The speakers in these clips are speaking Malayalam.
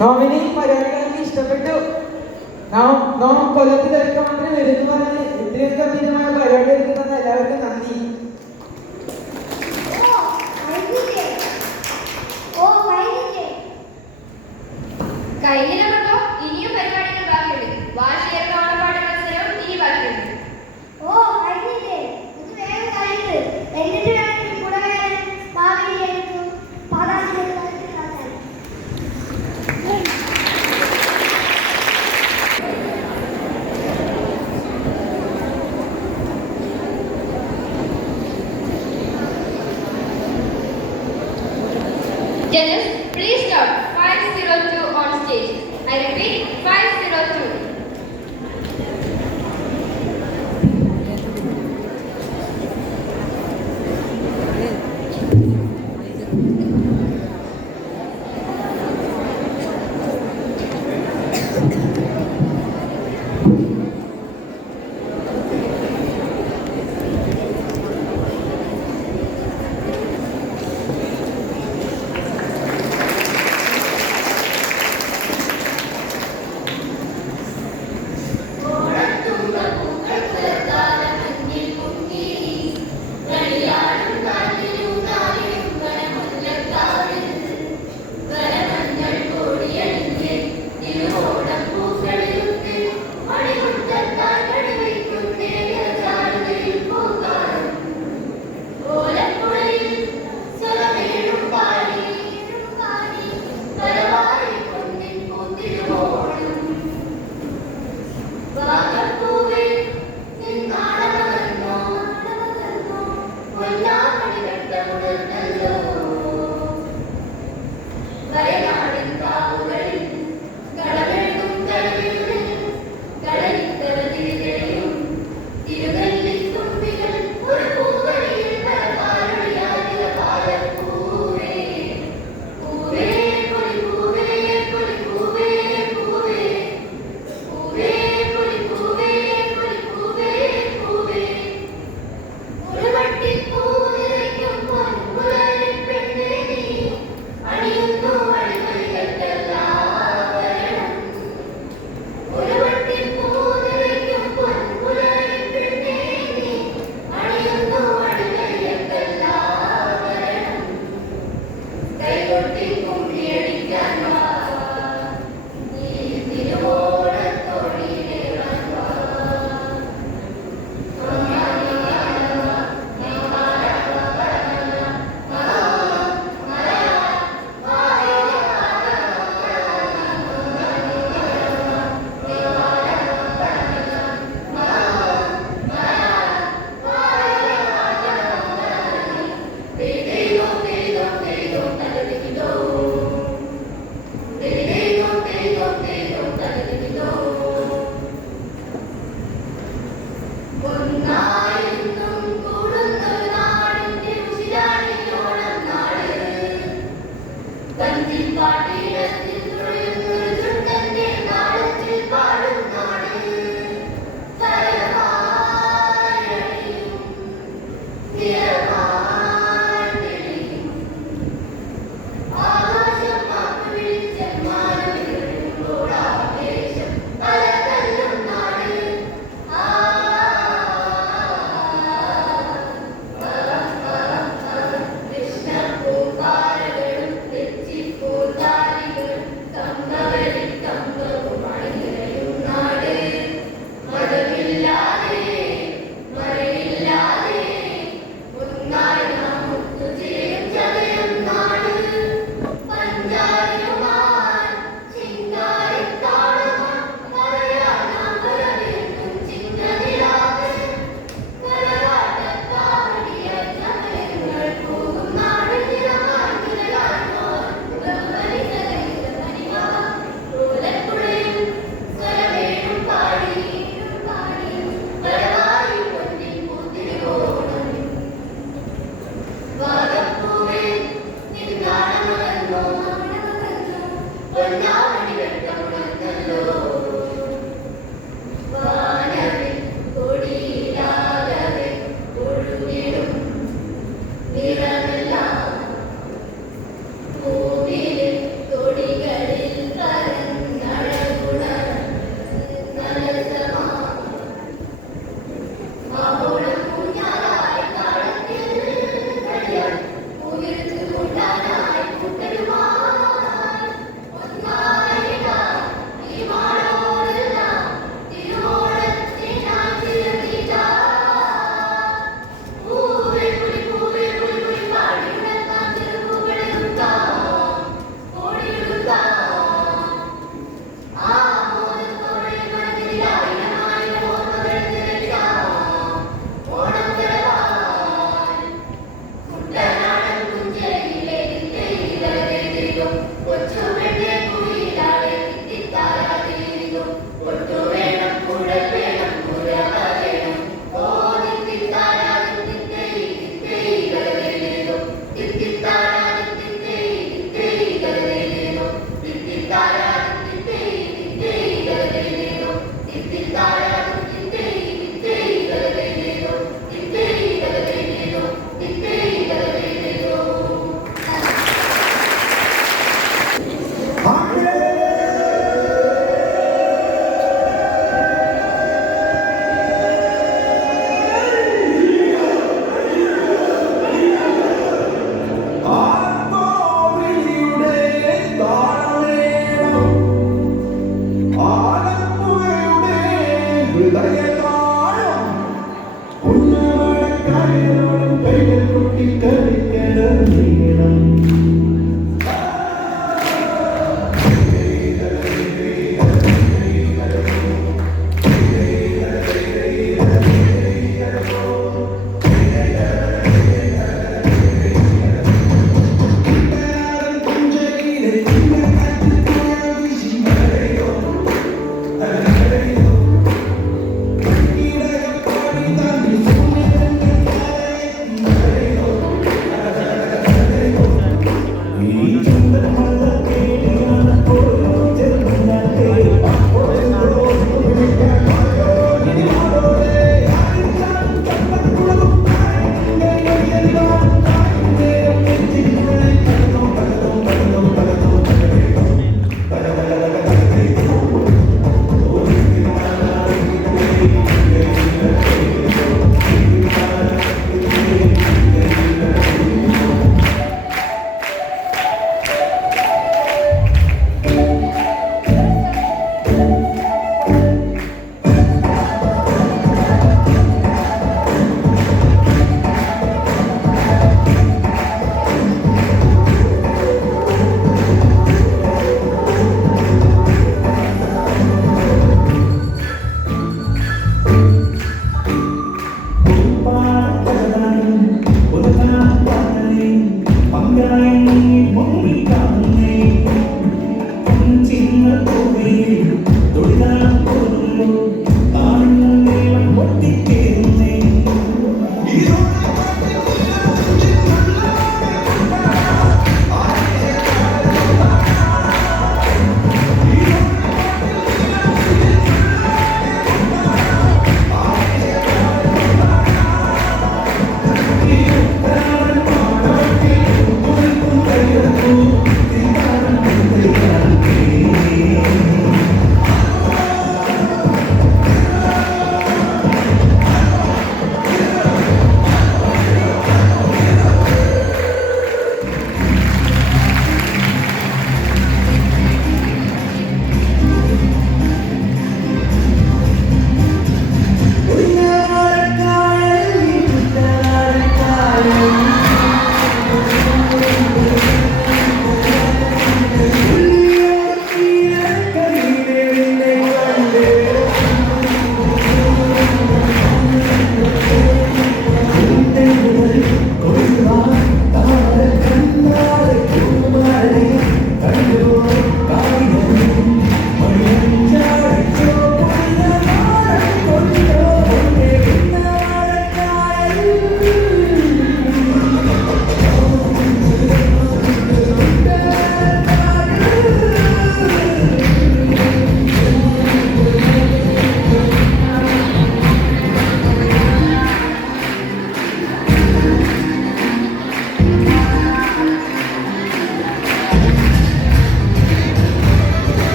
നോമിനി പരിപാടികളൊക്കെ ഇഷ്ടപ്പെട്ടു. നോം കൊല്ലത്തിലൊക്കെ മാത്രമേ വരുന്നു പറഞ്ഞാൽ ഇത്രയും ഗംഭീരമായ പരിപാടി എടുക്കുന്നത് എല്ലാവർക്കും നന്ദി. കഴിഞ്ഞിട്ടോ ഇനിയും പരിപാടികൾ ബാക്കിയുണ്ട്. വാർഷിക ഓണപ്പാട്ട് മത്സരവും ഇനി ബാക്കിയുണ്ട്. Judges, please stop 502 on stage. I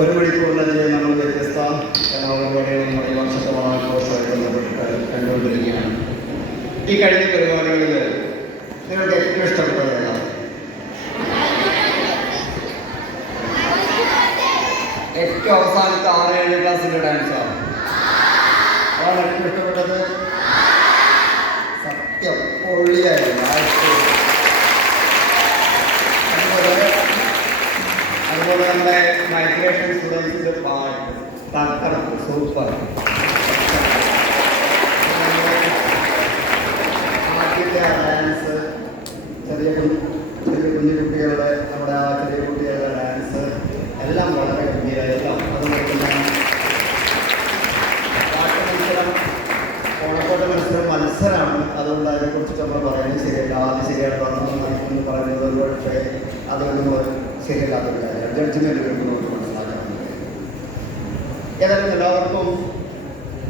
ഒരു മണിക്കൂറിലധികം നമ്മൾ വ്യത്യസ്ത കലാപരിപാടികൾ നമ്മുടെ ഈ വർഷത്തെ ഓണാഘോഷമായിട്ട് ബന്ധപ്പെട്ടിട്ട് കണ്ടുകൊണ്ടിരിക്കുകയാണ്. ഈ കഴിഞ്ഞ പരിപാടികളിൽ നിങ്ങൾക്ക് ഏറ്റവും ഇഷ്ടപ്പെട്ടത് ഏതാണ്? ഏറ്റവും അവസാനത്തെ 6-7 ക്ലാസ്സിൻ്റെ ഡാൻസാണ്. അതാണ് ഏറ്റവും ഇഷ്ടപ്പെട്ടത്. സത്യം പൊള്ളിയായിരുന്നു. അതുപോലെ നമ്മുടെ മൈഗ്രേഷൻ സ്റ്റുഡൻസിൻ്റെ പാട്ട് തക്കണം സൂപ്പർ. ആദ്യത്തെ ഡാൻസ് ചെറിയ കുഞ്ഞു കുട്ടികളുടെ നമ്മുടെ ആ ചെറിയ കുട്ടികളുടെ ഡാൻസ് എല്ലാം വളരെ ഗംഭീരമെല്ലാം. അതുപോലെ തന്നെ പാട്ട് മത്സരം ഓണപ്പാട്ട് മത്സരമാണ്. അതുകൊണ്ട് അതിനെക്കുറിച്ച് നമ്മൾ പറയുന്നത് ശരിയല്ല. ആദ്യം ശരിയായിട്ട് എന്ന് പറയുന്നത് ഒരു പക്ഷേ അതൊന്നും ശരിയല്ലാത്തൊരു കാര്യം. ജഡ്ജ്മെൻറ്റ് നമുക്ക് മനസ്സിലാക്കാൻ ഏതായാലും എല്ലാവർക്കും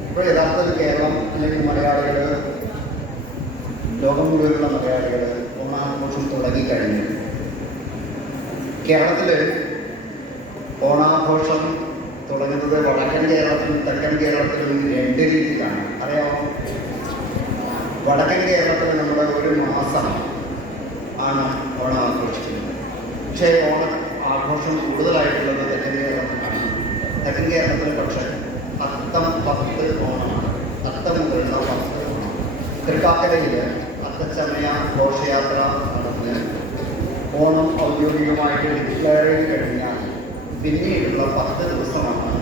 ഇപ്പോൾ യഥാർത്ഥത്തിൽ കേരളം അല്ലെങ്കിൽ മലയാളികൾ, ലോകം മുഴുവനുള്ള മലയാളികൾ ഓണാഘോഷം തുടങ്ങിക്കഴിഞ്ഞു. കേരളത്തിൽ ഓണാഘോഷം തുടങ്ങുന്നത് വടക്കൻ കേരളത്തിലും തെക്കൻ കേരളത്തിലും 2 രീതിയിലാണ്. അറിയാമോ? വടക്കൻ കേരളത്തിൽ നമ്മുടെ 1 മാസം ആണ് ഓണം ആഘോഷിക്കുന്നത്. പക്ഷേ ആഘോഷം കൂടുതലായിട്ടുള്ളത് തെക്കൻ കേരളത്തിലാണ്. തെക്കൻ കേരളത്തിൽ പക്ഷേ അത്തം 10 ഓണമാണ്. അത്തം മുതലുള്ള 10 ഓണം. തൃക്കാക്കരയിൽ അത്തച്ചമയ ഘോഷയാത്ര നടന്ന് ഓണം ഔദ്യോഗികമായിട്ട് ഡിക്ലെയർ ചെയ്ത് കഴിഞ്ഞാൽ പിന്നീടുള്ള 10 ദിവസമാണ്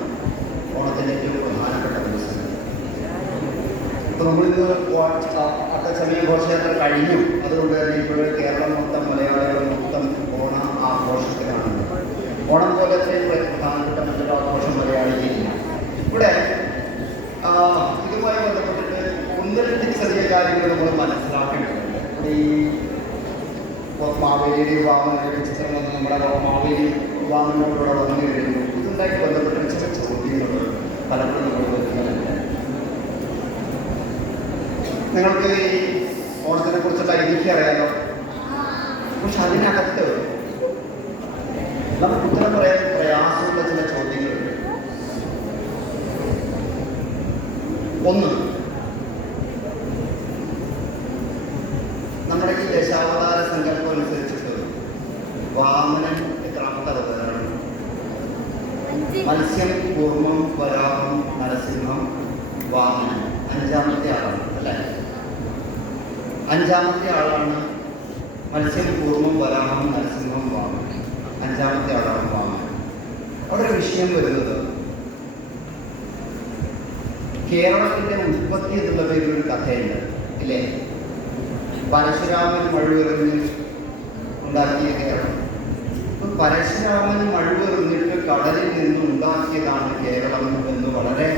ഓണത്തിൻ്റെ ഏറ്റവും പ്രധാനപ്പെട്ട ദിവസം. അപ്പോൾ നമ്മളിന്ന് അത്തച്ചമയ ഘോഷയാത്ര കഴിഞ്ഞു. അതുകൊണ്ട് തന്നെ ഇപ്പോൾ കേരളം മൊത്തം മലയാളികൾ മൊത്തം ഓണ ആഘോഷത്തിലാണ്. ഓണം പോലെ അത്രയും പ്രധാനപ്പെട്ട മറ്റൊരു ആഘോഷം മലയാളിയില്ല. ഇവിടെ ഇതുമായി ബന്ധപ്പെട്ടിട്ട് 1-2 ചെറിയ കാര്യങ്ങൾ നമ്മൾ മനസ്സിലാക്കേണ്ടതുണ്ട്. ഈ മാവേലി വാമനയുടെ ചിത്രം വന്ന് നമ്മുടെ മാവേലി വാമനോടുകൂടെ വന്നു കഴിഞ്ഞു. ഇതുണ്ടായിട്ട് ബന്ധപ്പെട്ട ചില ചോദ്യങ്ങൾ പലപ്പോഴും നമ്മൾ വരുന്നുണ്ട്. നിങ്ങൾക്ക് ഈ ഓണത്തിനെ കുറിച്ചുള്ള ഐതിഹ്യം അറിയാലോ. പക്ഷെ അതിനകത്ത് നമുക്ക് ഉത്തരം പറയാൻ പ്രയാസമുള്ള ചില ചോദ്യങ്ങളുണ്ട്. ഒന്ന്, നമ്മുടെ ഈ ദശാവതാര സങ്കല്പം അനുസരിച്ചിട്ട് വാമനൻ എത്രാമത്തെ അവതാരമാണ്? മത്സ്യം, കൂർമ്മം, വരാഹം, നരസിംഹം, വാമനൻ 5-ാമത്തെ ആളാണ് അല്ലേ? 5-ാമത്തെ ആളാണ് മത്സ്യം, കൂർമ്മം, വരാഹം, നരസിംഹം, വാമനൻ. 5-ാമത്തെ ആളാണ് വാമനൻ. അവിടെ വിഷയം വരുന്നത് കേരളത്തിൻ്റെ ഉൽപ്പത്തി എന്നുള്ള പേരിലൊരു കഥയുണ്ട് ഇല്ലേ? പരശുരാമൻ മഴുവെറിഞ്ഞ് ഉണ്ടാക്കിയ കേരളം. ഇപ്പം പരശുരാമൻ മഴുവെറിഞ്ഞിട്ട് കടലിൽ നിന്ന് ഉണ്ടാക്കിയതാണ് കേരളം എന്ന് വളരെ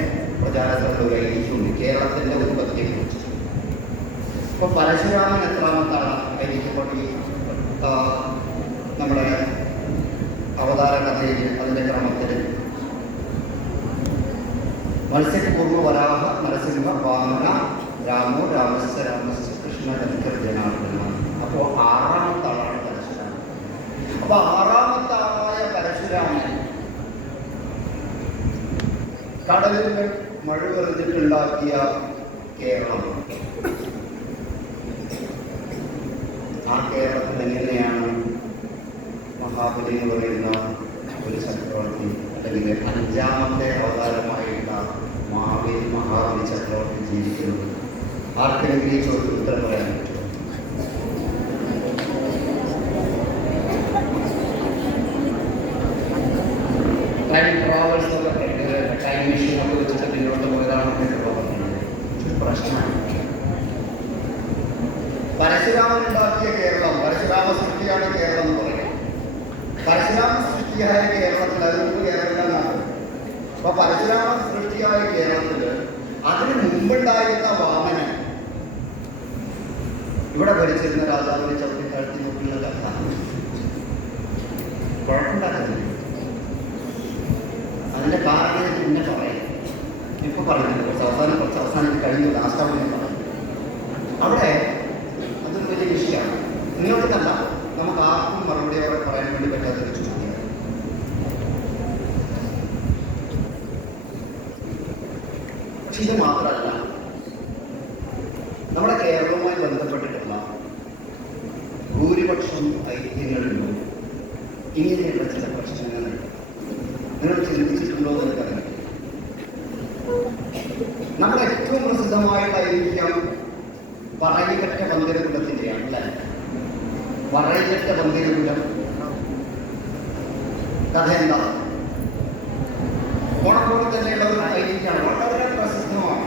പ്രചാരത്തിലുള്ള ഐതിഹ്യമുണ്ട് കേരളത്തിൻ്റെ ഉൽപ്പത്തിയെക്കുറിച്ച്. ഇപ്പോൾ പരശുരാമൻ എത്രാമത്താണ് ഐതിഹ്യപ്പെട്ടി നമ്മുടെ അവതാര കഥയിൽ അതിൻ്റെ ക്രമത്തിൽ? മത്സ്യപൂർവ്വ വരാഹ നരസിംഹ വാമന രാമോ രാമസ്യ രാമസ്യ കൃഷ്ണ കലിക്കർ ജനാർദ്ദന. അപ്പോൾ 6-ാമത്തെ ആളാണ് പരശുരാമൻ. അപ്പോൾ 6-ാമത്തെ ആളായ പരശുരാമൻ കടലിൽ മഴുവെറിഞ്ഞിട്ടുണ്ടാക്കിയ കേരളം. ആ കേരളത്തിൽ എങ്ങനെയാണ് മഹാബലി എന്ന് പറയുന്ന ഒരു ചക്രവർത്തി അല്ലെങ്കിൽ 5-ാമത്തെ അവതാരമായിട്ടുള്ള മഹാബലി ചക്രവർത്തി ജീവിക്കുന്നത്? ആർക്കെങ്കിലും ഈ ചോദ്യം ഉത്തരം പറയാൻ പറ്റുമോ? ടൈം ട്രാവൽസ് എന്നൊക്കെ ടൈം മെഷീനൊക്കെ വെച്ചിട്ട് പിന്നോട്ട് പോയതാണെന്നൊക്കെ പറഞ്ഞത് പ്രശ്നമാണ്. പരശുരാമൻ ഉണ്ടാക്കിയ കേരളം, പരശുരാമ സൃഷ്ടിയാണ് കേരളം എന്ന് പറയും. പരശുരാമ സൃഷ്ടിയായ കേരളത്തിൽ അതിന് കേരളത്തിലാണ്. അപ്പൊ പരശുരാമ സൃഷ്ടിയായ കേരളത്തിൽ അതിന് മുമ്പുണ്ടായിരുന്ന വാമനൻ ഇവിടെ ഭരിച്ചിരുന്ന രാജാവിനെ ചവിട്ടി താഴ്ത്തി നോക്കിയുള്ള കഥ കുഴപ്പമുണ്ടാക്കുന്നില്ല. അതിന്റെ കാരണം പിന്നെ പറയാം. ഇപ്പൊ പറയുന്നത് കുറച്ച് അവസാനം കഴിഞ്ഞു ലാസ്റ്റാവുന്ന പറയും. അവിടെ അതൊരു വലിയ വിഷയമാണ്. നിങ്ങൾക്ക് തന്നെ നമുക്ക് ആർക്കും മറുപടി അവിടെ പറയാൻ വേണ്ടി പറ്റാത്തൊരു ചോദ്യം. നമ്മുടെ കേരളവുമായി ബന്ധപ്പെട്ടിട്ടുള്ള ഭൂരിപക്ഷം ഐതിഹ്യങ്ങളിലും ഇങ്ങനെയുള്ള ചില പ്രശ്നങ്ങളുണ്ട്. നിങ്ങൾ ചിന്തിച്ചിട്ടുണ്ടോ എന്ന് എനിക്കറിയില്ല. നമ്മുടെ ഏറ്റവും പ്രസിദ്ധമായിട്ടുള്ള ഐതിഹ്യം പറയിക്കറ്റ പന്തിരകുലത്തിൻ്റെയാണ് അല്ലേ? പറയിക്കറ്റ പന്തിരകുലം കഥ എന്താ? ഓണക്കോട് തന്നെയുള്ള ഒരു ഐതിഹ്യമാണ്, വളരെ പ്രസിദ്ധമാണ്.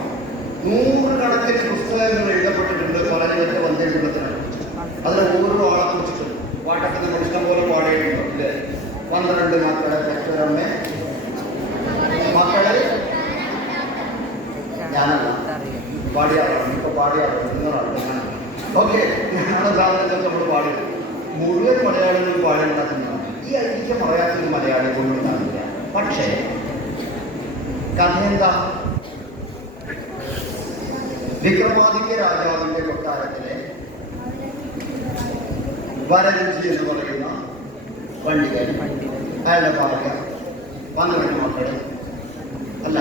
100 കണക്കിന് പുസ്തകങ്ങൾ എഴുതപ്പെട്ടിട്ടുണ്ട് പറയിക്കറ്റ പന്തിരകുലത്തിനെ കുറിച്ച്. അതിൽ ഓരോ ആളെ കുറിച്ചിട്ടുണ്ട്. പാട്ടൊക്കെ നമ്മൾ ഇഷ്ടം പോലെ പാടിയിട്ടുണ്ട് അല്ലേ? 12 മക്കളെ പെറ്റൊരമ്മേ, മക്കളെ ഞാനല്ല പാടിയാറാണ്, ഇപ്പൊ പാടിയാറാണ്, നിങ്ങളാണ് ഞാൻ. ഓക്കെ, ഞങ്ങളുടെ സാധനത്തിൽ നമ്മൾ പാടി മുഴുവൻ മലയാളികളും പാടുണ്ടാക്കുന്നതാണ്. ഈ ഐതിഹ്യം അറിയാത്തൊരു മലയാളി പോലും കാണില്ല. പക്ഷേ കഥ എന്താ? വിക്രമാദിത്യ രാജാവിന്റെ കൊട്ടാരത്തിലെ വരരുചി എന്ന് പറയുന്ന പണ്ഡിതൻ, അയാളുടെ ഭാര്യ, 12 മക്കള് അല്ല.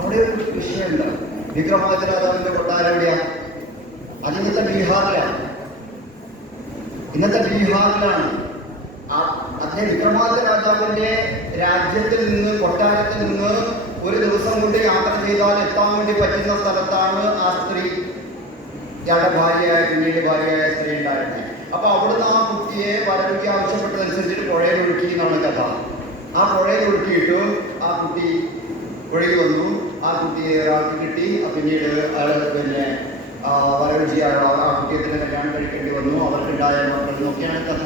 അവിടെ ഒരു വിഷയമുണ്ട്. വിക്രമാദിത്യ രാജാവിന്റെ കൊട്ടാരം എവിടെയാണ്? അത് ഇന്നത്തെ ബീഹാറിലാണ്. അതിനെ വിക്രമാദിത്യ രാജാവിന്റെ രാജ്യത്തിൽ നിന്ന്, കൊട്ടാരത്തിൽ നിന്ന് ഒരു ദിവസം കൊണ്ട് യാത്ര ചെയ്താൽ എത്താൻ വേണ്ടി പറ്റുന്ന സ്ഥലത്താണ് ആ സ്ത്രീ, ഇയാളുടെ ഭാര്യയായ, പിന്നീട് ഭാര്യയായ സ്ത്രീ ഉണ്ടായിരുന്നത്. അപ്പൊ അവിടുന്ന് ആ കുട്ടിയെ വരവിക്ക് ആവശ്യപ്പെട്ടതനുസരിച്ചിട്ട് പുഴയിൽ ഒഴുക്കി എന്നാണ് കഥ. ആ പുഴയിൽ ഒഴുക്കിയിട്ട് ആ കുട്ടി ഒഴുകി വന്നു. ആ കുട്ടിയെ ഒരാൾക്ക് കിട്ടി. പിന്നീട് അയാൾ വരവിജി ആ കുട്ടിയെ തന്നെ കല്യാണം കഴിക്കേണ്ടി വന്നു. അവർക്കുണ്ടായ മക്കൾ എന്നൊക്കെയാണ് കഥ.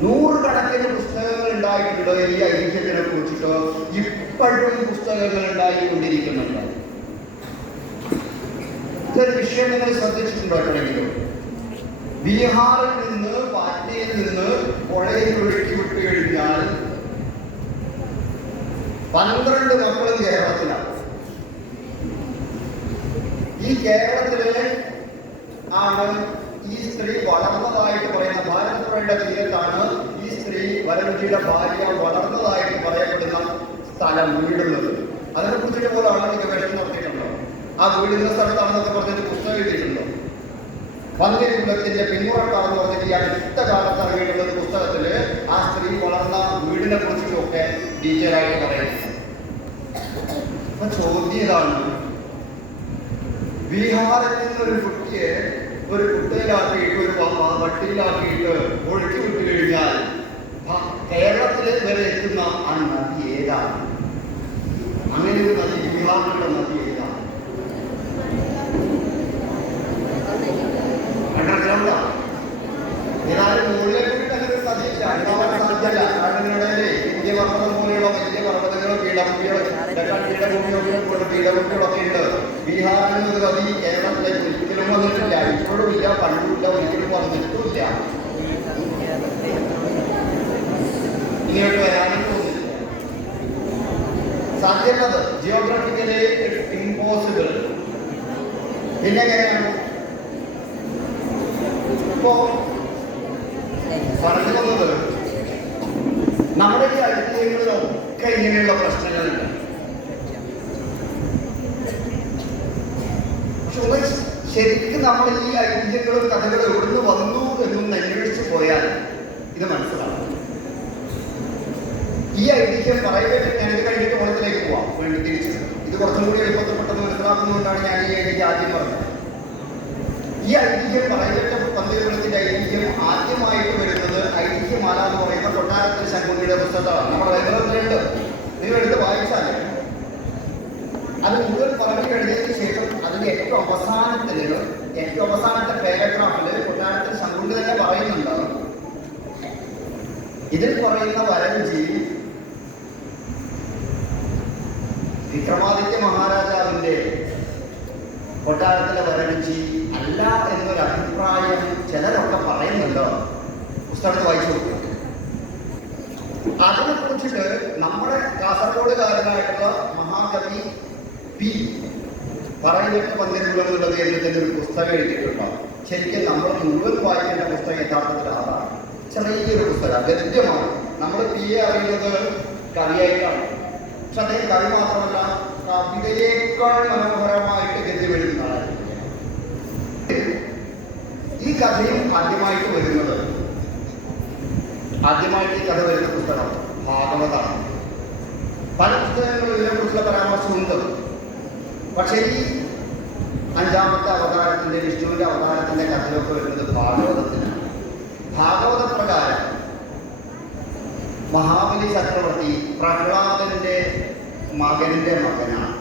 100 കണക്കിന് പുസ്തകങ്ങൾ ഉണ്ടായിട്ടുണ്ട് ഈ ഐതിഹ്യത്തിനെ കുറിച്ചിട്ട്. ഇപ്പോഴും പുസ്തകങ്ങൾ ഉണ്ടായിക്കൊണ്ടിരിക്കുന്നുണ്ട്. ഇതൊരു വിഷയം നിങ്ങൾ ശ്രദ്ധിച്ചിട്ടുണ്ടോ എപ്പോഴെങ്കിലും? ബീഹാറിൽ നിന്ന്, പാറ്റ്നയിൽ നിന്ന് പുഴയിൽ ഒഴുക്കി വിട്ടു കഴിഞ്ഞാൽ 12 മക്കളും കേരളത്തിലാണ്. ഈ കേരളത്തിലെ ആണ് ഈ സ്ത്രീ വളർന്നതായിട്ട് പറയുന്ന, ഭാരതപ്പുഴയുടെ തീരത്താണ് ഈ സ്ത്രീ, വരരുചിയുടെ ഭാര്യ, വളർന്നതായിട്ട് പറയപ്പെടുന്ന സ്ഥലം, വീടുള്ളത്. അതിനെ കുറിച്ചിട്ട് പോലെ ആളുകൾ ഗവേഷണം നടത്തിയിട്ടുണ്ടോ? ആ വീടുന്ന സ്ഥലത്താണെന്നൊക്കെ പറഞ്ഞിട്ട് പുസ്തകം എഴുതിയിട്ടുണ്ടോ? പന്തിരകുലത്തിന്റെ പിന്മുറക്കാരെന്ന് പറഞ്ഞിട്ട് ഈ അടുത്ത കാലത്ത് ഇറങ്ങിയിട്ടുള്ള ഒരു പുസ്തകത്തില് ആ സ്ത്രീ വളർന്ന വീടിനെ കുറിച്ചിട്ടൊക്കെ ഡീറ്റെയിൽ ആയിട്ട് പറയുന്നത്. അപ്പൊ ചോദ്യം ഇതാണ്, ബീഹാറിൽ നിന്നൊരു കുട്ടിയെ ഒരു കുട്ടയിലാക്കിയിട്ട്, ഒരു വട്ടിയിലാക്കിയിട്ട് ഒഴുക്കി വിട്ടു കഴിഞ്ഞാൽ കേരളത്തിൽ വരെ എത്തുന്ന ആ നദി ഏതാണ്? അങ്ങനെ ഒരു നദി, ബീഹാറിലുള്ള നദി ഏതാണ്? ഏതായാലും മുകളിലേക്ക് അങ്ങനെ ഒരു നദി ഉണ്ടാവാൻ സാധ്യതയില്ല. കാരണം ഇതിനിടയിലെ ഇന്ത്യ പർവ്വതം പോലെയുള്ള വലിയ പർവ്വതങ്ങളും പീഠഭൂമികളൊക്കെ ഉണ്ട്. ബീഹാറിൽ നിന്ന് നദി കേരളത്തിലേക്ക് ഒരിക്കലും വന്നിട്ടില്ല. ഇപ്പോഴും ഇല്ല, പണ്ടുമില്ല, ഒരിക്കലും വന്നിട്ടുമില്ല. ഇങ്ങോട്ട് വരാനും തോന്നില്ല. സാധ്യതത് ജിയോഗ്രഫിക്കലി ഇമ്പോസിബിൾ. പിന്നെ എങ്ങനെയാണ് ഇപ്പോ പറഞ്ഞു വന്നത്? നമ്മുടെ ഈ ഐതിഹ്യങ്ങളിലൊക്കെ ഇങ്ങനെയുള്ള പ്രശ്നങ്ങളുണ്ട്. പക്ഷെ ശരിക്കും നമ്മൾ ഈ ഐതിഹ്യങ്ങളും കഥകളും എവിടുന്ന് വന്നു എന്നും അന്വേഷിച്ചു പോയാൽ ഇത് മനസ്സിലാവും. ഈ ഐതിഹ്യം പറയുന്നത് ഞാനിത് കഴിഞ്ഞിട്ട് ഓണത്തിലേക്ക് പോവാം വേണ്ടി തിരിച്ചു. ഇത് കുറച്ചും കൂടി എളുപ്പത്തിൽപ്പെട്ടെന്ന് മനസ്സിലാക്കുന്നതുകൊണ്ടാണ് ഞാൻ ഈ ഐതിഹ്യം ആദ്യം പറഞ്ഞത്. ഈ ഐതിഹ്യം, പറയപ്പെട്ട പന്തിരകുലത്തിന്റെ ഐതിഹ്യം ആദ്യമായിട്ട് വരുന്നത് ഐതിഹ്യമാല എന്ന് പറയുന്ന കൊട്ടാരത്തിൽ ശങ്കുണ്ണിയുടെ പുസ്തകമാണ്. നമ്മുടെ ലൈബ്രറിയിലുണ്ട്, നിങ്ങൾ എടുത്ത് വായിച്ചാൽ അത് മുഴുവൻ പറഞ്ഞു കഴിഞ്ഞതിന് ശേഷം അതിന്റെ ഏറ്റവും അവസാനത്തെ പാരഗ്രാഫില് കൊട്ടാരത്തിൽ ശങ്കുണ്ണി തന്നെ പറയുന്നുണ്ട്, ഇതിൽ പറയുന്ന വരരുചി വിക്രമാദിത്യ മഹാരാജാവിന്റെ കൊട്ടാരത്തിലെ വരരുചി അല്ല എന്നൊരു അഭിപ്രായം ചിലരൊക്കെ പറയുന്നുണ്ടോ? പുസ്തകത്തിൽ വായിച്ചു കൊടുക്കും. അതിനെ കുറിച്ചിട്ട് നമ്മുടെ കാസർഗോഡുകാരനായിട്ടുള്ള മഹാകവി പി പറയുന്ന പന്തിരകുലം എന്നുള്ള പേരിൽ തന്നെ ഒരു പുസ്തകം എഴുതിയിട്ടുണ്ടോ? ശരിക്കും നമ്മൾ മുഴുവൻ വായിക്കേണ്ട പുസ്തകം യഥാർത്ഥത്തിൽ അതാണ്. ചെറിയൊരു പുസ്തകം, ഗദ്യമാണ്. നമ്മൾ പി എ അറിയുന്നത് കവിയായിട്ടാണ്. പക്ഷെ അദ്ദേഹം കവി മാത്രമല്ല, കവിതയേക്കാൾ മനോഹരമായിട്ട് ഗദ്യം എഴുതുന്ന ആളായിരുന്നു. ഈ കഥയും ആദ്യമായിട്ട് ഈ കഥ വരുന്ന പുസ്തകം ഭാഗവതമാണ്. പല പുസ്തകങ്ങളും ഇതിനെക്കുറിച്ചുള്ള പരാമർശമുണ്ട്. പക്ഷേ ഈ അഞ്ചാമത്തെ അവതാരത്തിന്റെ, വിഷ്ണുവിന്റെ അവതാരത്തിന്റെ കഥയൊക്കെ വരുന്നത് ഭാഗവതത്തിനാണ്. ഭാഗവത പ്രകാരം മഹാബലി ചക്രവർത്തി പ്രഹ്ലാദന്റെ മകന്റെ മകനാണ്.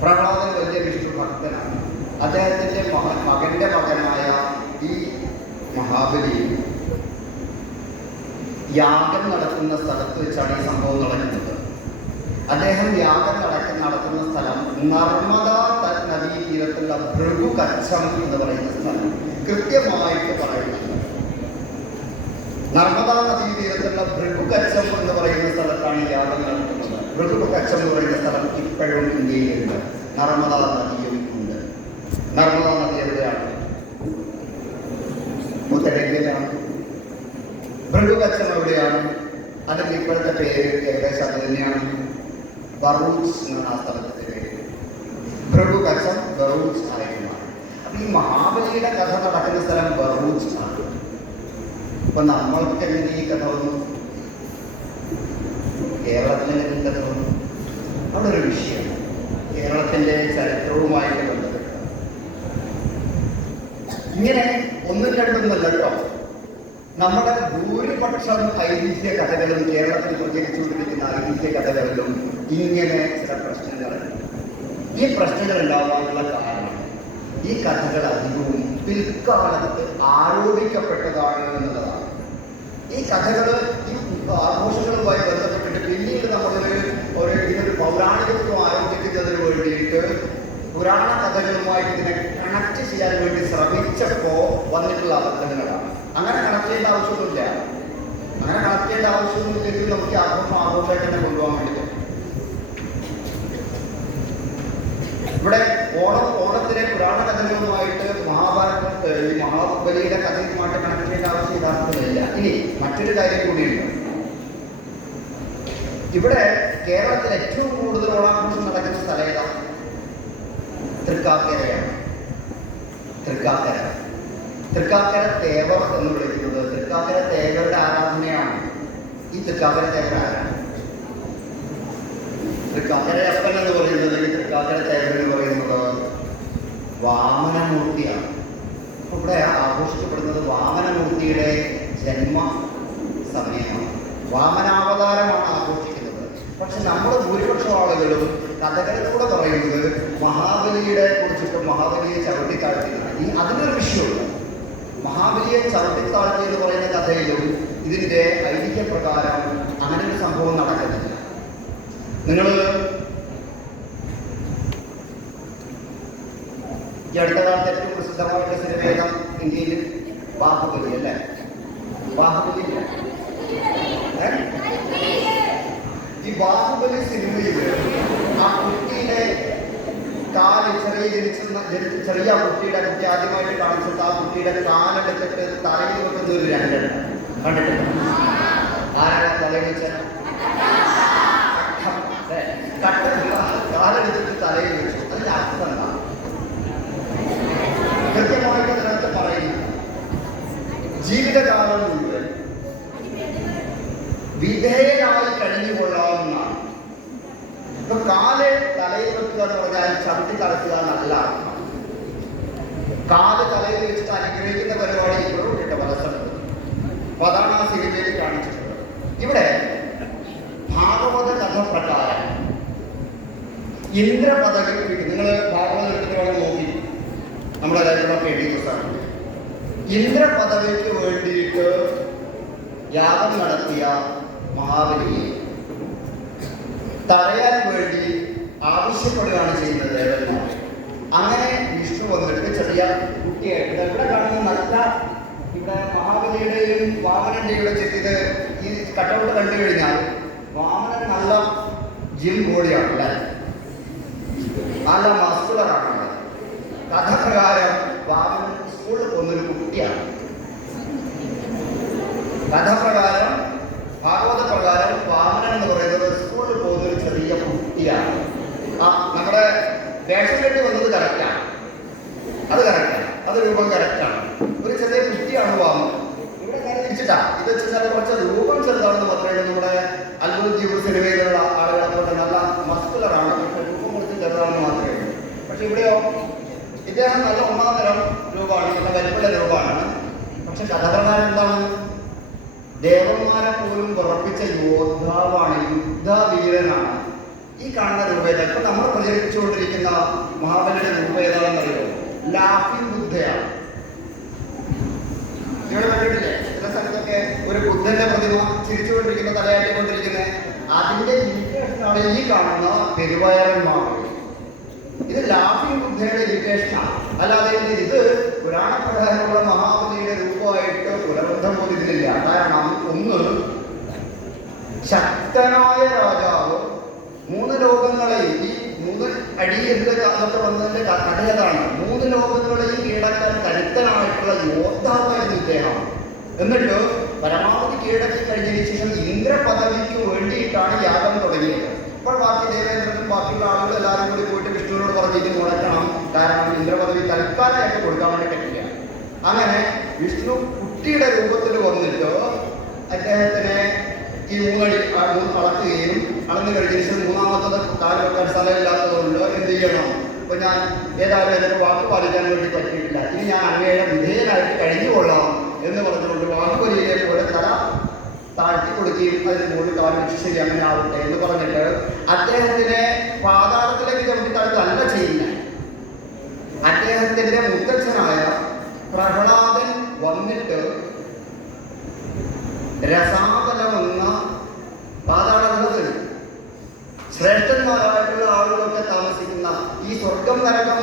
പ്രഹ്ലാദൻ വലിയ വിഷ്ണു ഭക്തനാണ്. അദ്ദേഹത്തിന്റെ മകന്റെ മകനായ ഈ മഹാബലി യാഗം നടക്കുന്ന സ്ഥലത്ത് വെച്ചാണ് ഈ സംഭവം നടക്കുന്നത്. അദ്ദേഹം യാഗം നടക്കുന്ന സ്ഥലം നർമ്മദാ നദീതീരത്തുള്ള ഭൃഗുകച്ഛം എന്ന് പറയുന്ന സ്ഥലം കൃത്യമായിട്ട് പറയുന്നുണ്ട്. നർമ്മദാ നദീതീരത്തുള്ള ഭൃഗുകച്ഛം എന്ന് പറയുന്ന സ്ഥലത്താണ് യാഗം നടക്കുന്നത്. ഭൃഗുകച്ഛം എന്ന് പറയുന്ന സ്ഥലം ഇപ്പോഴും ഇന്ത്യയിലുണ്ട്. നർമ്മദാ നദിയും ഉണ്ട്. നർമ്മദാ നദി എവിടെയാണ്? ഉത്തരേന്ത്യയിലാണ്. ഭൃഗുകച്ഛം എവിടെയാണ്? അതിന്റെ ഇപ്പോഴത്തെ പേര് ഏകദേശം അത് തന്നെയാണ്. ബറൂച്ച് എന്നാണ് ആ സ്ഥലത്തിന്റെ പേര്. ഭൃഗുകച്ഛം ബറൂച്ച് ആയിരുന്നു. അപ്പൊ ഈ മഹാബലിയുടെ കഥ നടക്കുന്ന സ്ഥലം ബറൂച്ച് ആണ്. അപ്പൊ നമ്മൾക്ക് എങ്ങനെ ഈ കഥ വന്നു? കേരളത്തിലെ കഥ വന്നു. അവിടെ ഒരു വിഷയം കേരളത്തിന്റെ ചരിത്രവുമായിട്ട് ബന്ധപ്പെട്ട ഇങ്ങനെ ഒന്നും രണ്ടൊന്നല്ല കേട്ടോ. നമ്മുടെ ഭൂരിപക്ഷം ഐതിഹ്യ കഥകളും കേരളത്തിൽ പ്രചരിച്ചുകൊണ്ടിരിക്കുന്ന ഐതിഹ്യ കഥകളിലും ഇങ്ങനെ ചില പ്രശ്നങ്ങളുണ്ട്. ഈ പ്രശ്നങ്ങൾ ഉണ്ടാവാനുള്ള കാരണം ഈ കഥകൾ അധികവും പിൽക്കാലത്ത് ആരോപിക്കപ്പെട്ടതാണ് എന്നുള്ളതാണ്. ഈ കഥകൾ ഈ ആഘോഷങ്ങളുമായി ബന്ധപ്പെട്ടിട്ട് പിന്നീട് ഇതിനൊരു പൗരാണികത്വം ആരോപിക്കുന്നതിന് വേണ്ടിയിട്ട് പുരാണ കഥകളുമായിട്ട് ഇതിനെ കണക്ട് ചെയ്യാൻ വേണ്ടി ശ്രമിച്ചപ്പോൾ വന്നിട്ടുള്ള അബദ്ധങ്ങളാണ്. അങ്ങനെ കണക്ട് ചെയ്യേണ്ട ആവശ്യമൊന്നുമില്ല. അങ്ങനെ കണക്ട് ചെയ്യേണ്ട ആവശ്യമൊന്നുമില്ലെങ്കിൽ നമുക്ക് ആഘോഷമായിട്ട് തന്നെ കൊണ്ടുപോകാൻ വേണ്ടി. ഇവിടെ ഓണത്തിലെ പുരാണ കഥകളുമായിട്ട് ഈ മഹാബലിയുടെ കഥയുമായിട്ട് കണക്ട് ചെയ്യേണ്ട ആവശ്യം യഥാർത്ഥത്തിലില്ല. ഇനി മറ്റൊരു കാര്യം കൂടിയുണ്ട്. ഇവിടെ കേരളത്തിൽ ഏറ്റവും കൂടുതൽ ഓണാഘോഷം നടക്കുന്ന സ്ഥലം ഏതാ? തൃക്കാക്കരയാണ്. തൃക്കാക്കര തേവർ എന്ന് വിളിക്കുന്നത് തൃക്കാക്കര തേവരുടെ ആരാധനയാണ്. ഈ തൃക്കാക്കര തേവർ ആരാണ്? തൃക്കാക്കര അപ്പൻ എന്ന് പറയുന്നത്, ഈ തൃക്കാക്കര തേവർ എന്ന് പറയുന്നത് വാമനമൂർത്തിയാണ്. അപ്പൊ ഇവിടെ ആഘോഷിക്കപ്പെടുന്നത് വാമനമൂർത്തിയുടെ ജന്മ സമയമാണ്. വാമനാവതാരമാണ് ആഘോഷിക്കുന്നത്. പക്ഷെ നമ്മുടെ ഭൂരിപക്ഷം ആളുകളും കഥകളിലൂടെ പറയുന്നത് മഹാബലിയുടെ കുറിച്ചിട്ട് മഹാബലിയെ ചവിട്ടിത്താഴ്ത്തിയാണ്. അതിനൊരു വിഷയമുണ്ട്. മഹാബലിയെ ചവിട്ടിത്താഴ്ത്തി എന്ന് പറയുന്ന കഥയിലും ഇതിന്റെ ഐതിഹ്യപ്രകാരം അങ്ങനെ ഒരു സംഭവം നടക്കുന്നില്ല. നിങ്ങൾ ഈ അടുത്ത കാലത്ത് ഏറ്റവും പ്രസിദ്ധമായിട്ടുള്ള സിനിമ ഏതാ ഇന്ത്യയിൽ? ബാഹുബലി അല്ലേ? ബാഹുബലി ഈ ബാഹുബലി സിനിമയിൽ ആ കുട്ടിയുടെ കാല് ചെറിയ കുട്ടിയുടെ കുട്ടി ആദ്യമായിട്ട് കാണിച്ചിട്ട് ആ കുട്ടിയുടെ കാലെടുത്തിട്ട് തലയിൽ വെക്കുന്ന ഒരു രംഗം കണ്ടിട്ടുണ്ട്. ആരാണ് തലയിൽ വെച്ച? കാലെടുത്തിട്ട് തലയിൽ വെച്ചു. അതിന്റെ അർത്ഥം എന്താ? കൃത്യമായിട്ട് അതിനകത്ത് പറയുന്നു, ജീവിതകാലം മുഴുവൻ വിധേയനായി കഴിഞ്ഞുകൊള്ളാവുന്നതാണ്. ഇപ്പൊ കാല് തലയിൽ വെക്കുക എന്ന് പറഞ്ഞാൽ ചവിട്ടി തളയ്ക്കുക എന്നല്ല. കാല് തലയിൽ വെച്ചിട്ട് അനുഗ്രഹിക്കുന്ന പരിപാടി ഇപ്പോഴും ഉണ്ട് പല സ്ഥലത്തും. അപ്പൊ അതാണ് ആ സിനിമയിൽ കാണിച്ചിട്ടുള്ളത്. ഇവിടെ ഭാഗവത കഥ പ്രകാരം ഇന്ദ്രപദവി നിങ്ങൾ ഭാഗവത എടുത്തിട്ട് വേണം നോക്കി നമ്മുടെ രാജ്യങ്ങളൊക്കെ എഴുതി ദിവസമാണ്. ഇന്ദ്രപദവിക്ക് വേണ്ടിയിട്ട് യാഗം നടത്തിയ മഹാബലിയെ തടയാൻ വേണ്ടി ആവശ്യപ്പെടുകയാണ് ചെയ്യുന്നത് ദേവന്മാർ. അങ്ങനെ വിഷ്ണു വന്നിട്ട് ചെറിയ കുട്ടിയായിട്ട് ഇവിടെ കാണുന്ന നല്ല ഇവിടെ മഹാബലിയുടെയും വാമനന്റെയും ചെത്തിയത് ഈ കട്ടൗട്ട് കണ്ടു കഴിഞ്ഞാൽ വാമനൻ നല്ല ജിം ബോഡിയാണല്ലേ, നല്ല മസ്കുലറാണ്. കഥ പ്രകാരം വാമനൻ സ്കൂളിൽ പോകുന്നൊരു കുട്ടിയാണ്. കഥ പ്രകാരം ഭാഗവത പ്രകാരം വാമനൻ എന്ന് പറയുന്നത് സ്കൂളിൽ പോകുന്നൊരു സൃഷ്ടിയാണ്. നമ്മുടെ വേഷം കെട്ടി വന്നത് കറക്റ്റാണ്, അത് കറക്റ്റാണ്, അത് രൂപം കറക്റ്റാണ്. ഒരു ചെറിയ കുട്ടിയാണ് വാങ്ങുന്നത്. ഇവിടെ കാര്യം തിരിച്ചിട്ടാ ഇത് വെച്ചാൽ കുറച്ച് രൂപം ചെറുതാണെന്ന് മാത്രമേ നമ്മുടെ അത്ഭുത ജീവിത സിനിമയിലുള്ള ആളുകളെ പോലെ നല്ല മസ്കുലറാണ്, പക്ഷെ രൂപം കുറച്ച് ചെറുതാണെന്ന് മാത്രമേ ഉള്ളൂ. പക്ഷെ ഇവിടെയോ ഇദ്ദേഹം നല്ല ഒന്നാം തരം രൂപമാണ്, നല്ല വലിപ്പുള്ള രൂപമാണ്. പക്ഷെ കഥാപ്രകാരം എന്താണ്? ദേവന്മാരെ പോലും ഉറപ്പിച്ച യോദ്ധാവാണ്, യുദ്ധവീരനാണ് ഈ കാണുന്ന രൂപേത. ഇപ്പൊ നമ്മൾ പ്രചരിപ്പിച്ചുകൊണ്ടിരിക്കുന്ന മഹാബലിയുടെ രൂപ ഏതാണെന്നറിയോ? ലാഫിംഗ് ബുദ്ധയാണ്. ഇവിടെ കണ്ടിട്ടില്ലേ ചില സ്ഥലത്തൊക്കെ ഒരു ബുദ്ധന്റെ പ്രതിമ ചിരിച്ചുകൊണ്ടിരിക്കുന്ന, തലയാട്ടിക്കൊണ്ടിരിക്കുന്നത്? അതിന്റെ ഇമിറ്റേഷനാണ് ഈ കാണുന്ന പെരുവയറൻ മഹാബലി. ഇത് ലാഫിംഗ് ബുദ്ധയുടെ ഇമിറ്റേഷനാണ്, അല്ലാതെ ഇത് പുരാണപ്രകാരമുള്ള മഹാബലിയുടെ രൂപമായിട്ട് പുലബന്ധം പോലും ഇതിലില്ല. കാരണം ഒന്ന്, ശക്തനായ രാജാവ് മൂന്ന് ലോകങ്ങളെയും, ഈ 3 അടി അതൊക്കെ വന്നതിന്റെ കഥയതാണ്, 3 ലോകങ്ങളെയും കീഴടക്കാൻ കരുത്തനായിട്ടുള്ള യോദ്ധാവായിരുന്നു ഇദ്ദേഹം. എന്നിട്ട് പരമാവധി കീഴടക്കി കഴിഞ്ഞതിന് ശേഷം ഇന്ദ്രപദവിക്ക് വേണ്ടിയിട്ടാണ് യാഗം തുടങ്ങിയത്. അപ്പോൾ ബാക്കി ദേവേന്ദ്രനും ബാക്കിയുള്ള ആളുകൾ എല്ലാവരും കൂടി പോയിട്ട് വിഷ്ണുവിനോട് പറഞ്ഞിട്ട് മുടക്കണം, കാരണം ഇന്ദ്രപദവി തൽക്കാലമായിട്ട് കൊടുക്കാൻ വേണ്ടി പറ്റില്ല. അങ്ങനെ വിഷ്ണു കുട്ടിയുടെ രൂപത്തിൽ വന്നിട്ട് അദ്ദേഹത്തിനെ ഈ 3 അടി അളക്കുകയും അളന്നു കഴിഞ്ഞ ശേഷം മൂന്നാമത്തത് കാല് വെക്കാൻ സ്ഥലമില്ലാത്തതുകൊണ്ട് എന്ത് ചെയ്യണം? ഇപ്പൊ ഞാൻ ഏതായാലും എനിക്ക് വാക്ക് പാലിക്കാൻ വേണ്ടി പറ്റിയിട്ടില്ല, ഇനി ഞാൻ അങ്ങയുടെ വിധേയനായിട്ട് കഴിഞ്ഞുകൊള്ളാം എന്ന് പറഞ്ഞുകൊണ്ട് വാക്കുപലിയിലെ പോലെ തല താഴ്ത്തി കൊടുക്കുകയും അതിന് മുകളിൽ കാല് വെച്ച് ശരി അങ്ങനെ ആവട്ടെ എന്ന് പറഞ്ഞിട്ട് അദ്ദേഹത്തിനെ പാതാളത്തിലേക്ക് ചവിട്ടി താഴ്ത്തല്ല ചെയ്യുന്നത്. അദ്ദേഹത്തിന്റെ മുത്തച്ഛനായ പ്രഹ്ലാദൻ വന്നിട്ട് രസാതലമെന്ന പാതാളത്തിൽ ശ്രേഷ്ഠന്മാരായിട്ടുള്ള ആളുകളൊക്കെ താമസിക്കുന്ന ഈ സ്വർഗം നരകം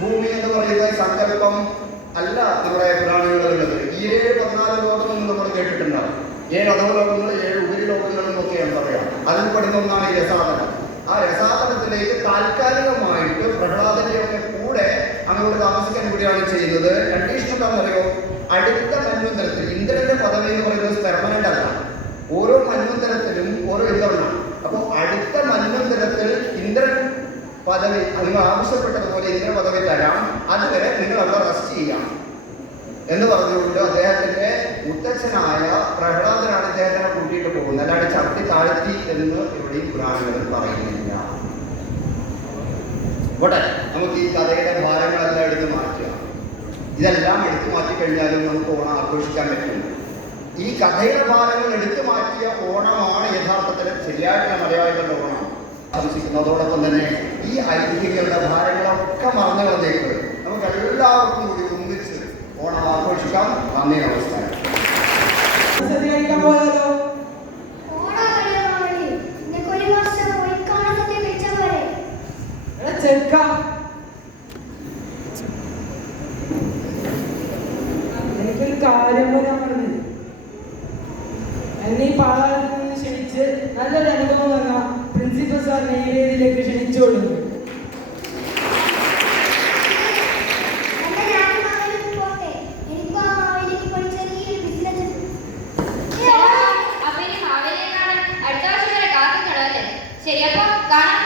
ഭൂമി എന്ന് പറയുന്ന സങ്കല്പം അല്ല നമ്മുടെ പുരാണങ്ങളിലുള്ളത്. ഈ 14 ലോകമെന്ന് നമ്മൾ കേട്ടിട്ടുണ്ടാവും. 7 അധോലോകങ്ങൾ, 7 ഉപരിലോകങ്ങളും ഒക്കെയാണ് പറയാം. അതിൽ പെടുന്ന ഒന്നാണ് ഈ രസാതലം. ആ രസാതലത്തിലേക്ക് താൽക്കാലികമായിട്ട് പ്രഹ്ലാദനെയൊക്കെ കൂടെ അങ്ങോട്ട് താമസിക്കാൻ കൂടിയാണ് ചെയ്യുന്നത്. കണ്ടീഷൻ എന്താണെന്നറിയോ? അടുത്ത മന്വന്തരത്തിൽ ഇന്ദ്രന്റെ പദവി എന്ന് പറയുന്നത് പെർമനന്റ് അല്ല, ഓരോ മന്വന്തരത്തിലും ഓരോ ഇന്ദ്രനാണ്. അപ്പോൾ അടുത്ത മന്വന്തരത്തിൽ ഇന്ദ്രൻ പദവി നിങ്ങൾ ആവശ്യപ്പെട്ടതുപോലെ ഇന്ദ്ര പദവി തരാം, അതുവരെ നിങ്ങൾ അവിടെ റെസ്റ്റ് ചെയ്യാം എന്ന് പറഞ്ഞുകൊണ്ട് അദ്ദേഹത്തിന്റെ മുത്തച്ഛനായ പ്രഹ്ലാദനാണ് അദ്ദേഹത്തിനെ കൂട്ടിയിട്ട് പോകുന്നത്, അല്ലാണ്ട് ചവിട്ടി താഴ്ത്തി എന്ന് എവിടെയും പുരാണങ്ങളിൽ പറയുന്നില്ല. ഇവിടെ നമുക്ക് ഈ കഥയുടെ ഭാരങ്ങളെല്ലാം എടുത്ത് മാറ്റുക. ഇതെല്ലാം എടുത്തു മാറ്റിക്കഴിഞ്ഞാലും നമുക്ക് ഓണം ആഘോഷിക്കാൻ പറ്റും. ഈ കഥയുടെ ഭാരങ്ങൾ എടുത്തു മാറ്റിയ ഓണമാണ് യഥാർത്ഥത്തിൽ ശരിയായിട്ടുള്ള മലയാളികളുടെ ഓണം ആഘോഷിക്കുന്നതോടൊപ്പം തന്നെ ഈ ഐതിഹ്യങ്ങളുടെ ഭാരങ്ങളൊക്കെ മറന്നു കളഞ്ഞേക്ക് നമുക്ക് എല്ലാവർക്കും കൂടി ഒന്നിച്ച് ഓണം ആഘോഷിക്കാം. നന്ദി, നമസ്കാരം. എനിക്കൊരു കാര്യം പറയാൻ പറഞ്ഞത്, എന്നെ ഈ പാടാളത്തിൽ നിന്ന് ക്ഷണിച്ച് നല്ലൊരു അനുഭവം പറഞ്ഞ പ്രിൻസിപ്പൽ സാറിനെ ഈ വേദിയിലേക്ക് ക്ഷണിച്ചുകൊള്ളുന്നു. ശരി, അപ്പൊ കാണാം.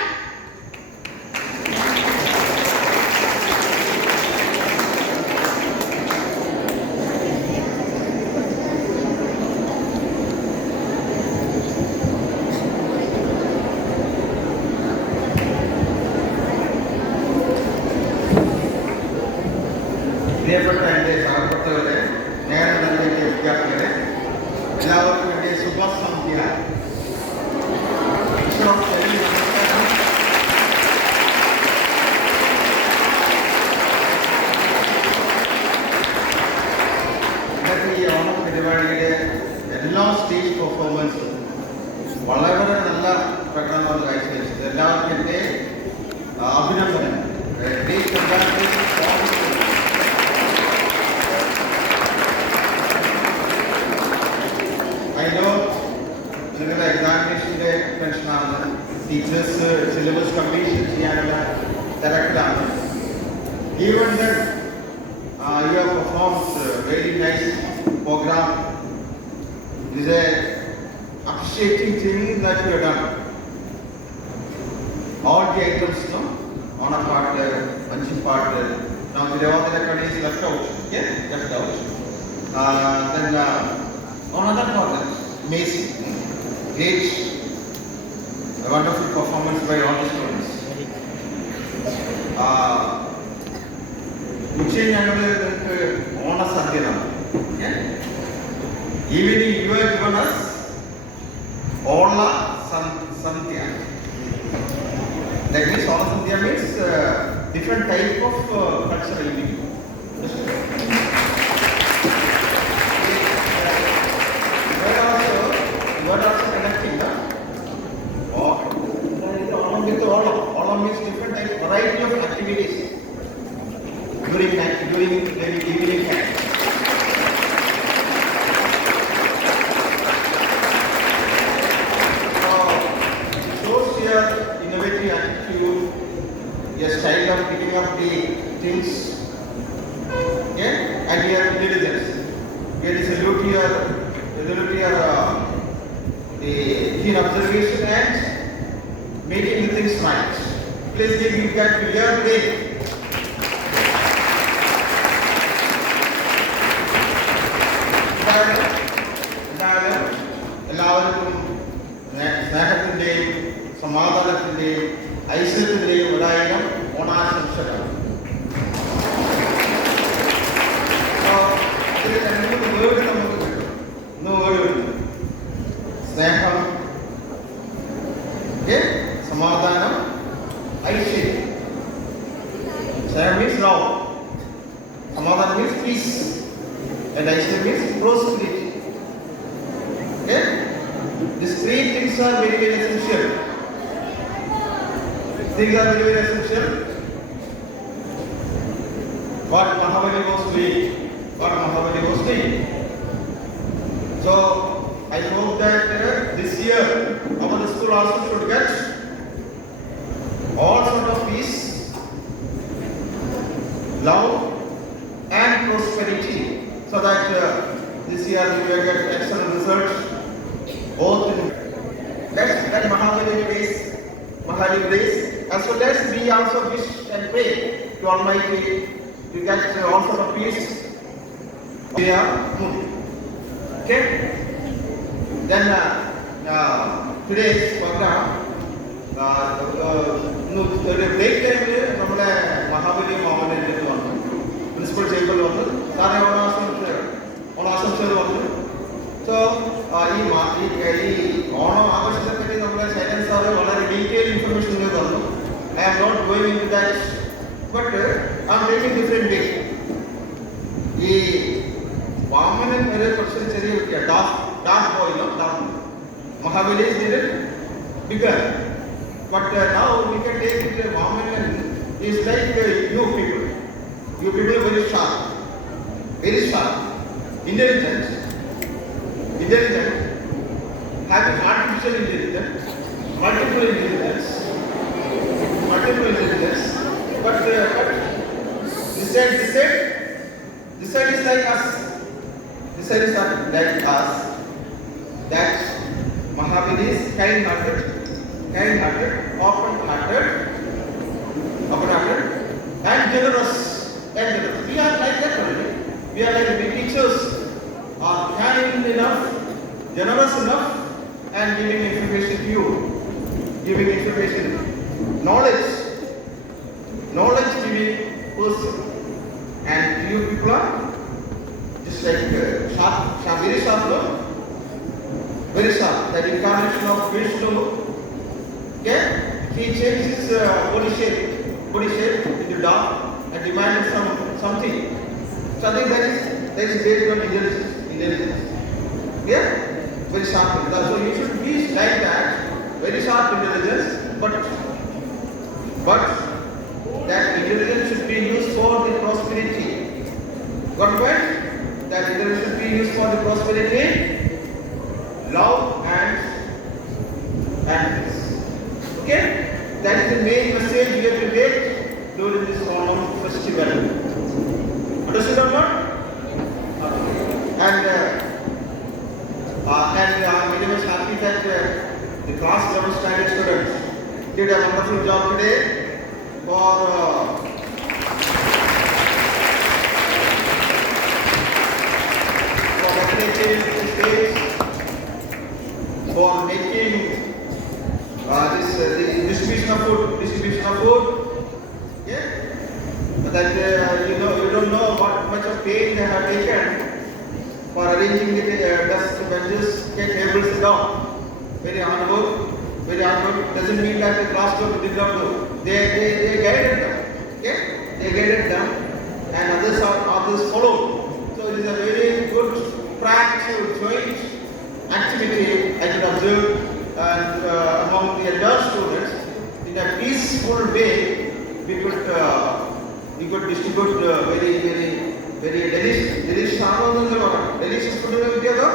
പ്രിയപ്പെട്ട എൻ്റെ സഹപ്രവർത്തകരെ, നേരത്തെ വിദ്യാർത്ഥികളെ, എല്ലാവർക്കും എൻ്റെ ശുഭസന്ധ്യ. ഇന്നത്തെ ഈ ഓണം പരിപാടിയുടെ എല്ലാ സ്റ്റേജ് പെർഫോമൻസും വളരെ നല്ല പ്രകടനമാണ് കാഴ്ചവെച്ചത്. എല്ലാവർക്കും എൻ്റെ അഭിനന്ദനം. I know നിങ്ങളുടെ എക്സാമിനേഷൻ്റെ ടെൻഷനാണ്, ടീച്ചേഴ്സ് സിലബസ് കംപ്ലീഷൻ ചെയ്യാനുള്ള തിരക്കിലാണ്. Even then, you have performed very nice program. It is a appreciating thing that you have done. all the items, no, on a part, punching part. Now the Devadalakadi is left out. Okay, left out. Then on other corner, amazing, great, a wonderful performance by all the students. ഉച്ചയിൽ ഞങ്ങൾ നിങ്ങൾക്ക് ഓണസദ്യയാണ്. Evening you have given us Ola Sandhya. That means Ola Sandhya means different type of cultural evening. You are also connecting the along with Ola means different type, variety of activities during the evening time. Innovative attitude, your style of picking up the things, yeah, and your intelligence. Here is salute your the keen observation and making the things right. Please give that to your brain. എല്ലാവർക്കും സ്നേഹത്തിൻ്റെയും സമാധാനത്തിൻ്റെയും ഐശ്വര്യത്തിൻ്റെയും ഒരായിരം ഓണാശംസകൾ. ഇതിൽ രണ്ട് വേർഡ് നമുക്ക് കിട്ടും. ഒന്ന് വേർഡ് സ്നേഹം, സമാധാനം, ഐശ്വര്യം. സ്നേഹം മീൻസ് ലവ്, സമാധാനം മീൻസ് പീസ്, and ഐശ്വര്യം means prosperity. Okay? These three things are very, very essential. Things are very, very essential. What Mahabali was doing. So I hope that this year our school also should get all sort of peace, love, and prosperity, so that this year we will get excellent results. Both in let Mahabali grace, as well as we also wish and pray to Almighty to get all sort of peace. Okay? Then today's program, break time, നമ്മുടെ മഹാബലി മോഹനന്റെ വന്നു, പ്രിൻസിപ്പൽ ചേമ്പർ വന്നു, സാറേ ഓണാശംസകൾ വന്നു. സോ ഈ ഓണം ആഘോഷത്തെ പറ്റി നമ്മുടെ ശൈലൻ സാറ് വളരെ ഡീറ്റെയിൽ ഇൻഫർമേഷൻ തന്നു. I am not going in to that, but I am taking different way. ഈ വാമനൻ വരെ കുറച്ച് ചെറിയ കുട്ടിയാണ്, dark boy, Mahabali is little bigger, but now we can take it. Vaman is like you people very sharp, intelligent, having artificial intelligence, multiple intelligence, but this side is like us. This side is like us. That Mahabali is kind-hearted, open-hearted, and generous. We are like that only. We are like the teachers are kind enough, generous enough, and giving information to you, knowledge giving person, and you people are just like sharp, very sharp, no? Very sharp. That incarnation of Vishnu, okay? He changed his body shape into dark and demanded something. So I think that is based on intelligence. Yeah? Very sharp. So you should be like that, very sharp intelligence, but that intelligence should be used for the prosperity. Got point? That intelligence should be used for the prosperity, love, and peace. Okay? That is the main message we have to take during this Onam festival. Understood or not? And I'm very much happy that the class level standard students did a wonderful job today for decorating the stage, for making the distribution of food. Yeah, but that you don't know what much of pain they have taken for arranging the desk benches, tables down. Very hard work. Very hard work. Doesn't mean that the class work did not do. They guided them. Okay? They guided them, and others followed. So it is a very good practical joint activity I could observe and among the adult students in a peaceful way we could distribute very delicious food together.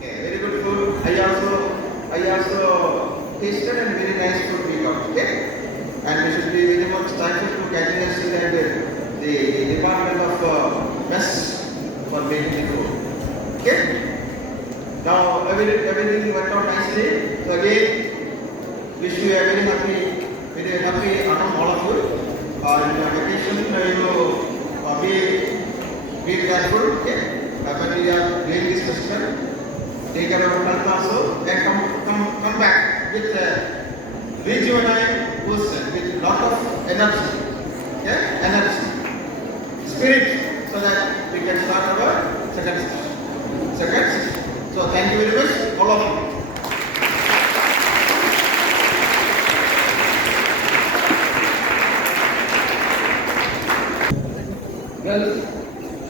Very good food. I also tasted and very nice food we got. Okay? And we should be very much thankful to Catholic and the Department of Mess for making the food. Okay? Now everything went out nicely. So again, wish you a very happy autumn, all of you. In your vacation, be careful. Okay? When we are doing this festival, take care of your health also, and come back with rejuvenate person with lot of energy, yeah, energy, spirit, so that we can start our second session. So thank you very much, all of you.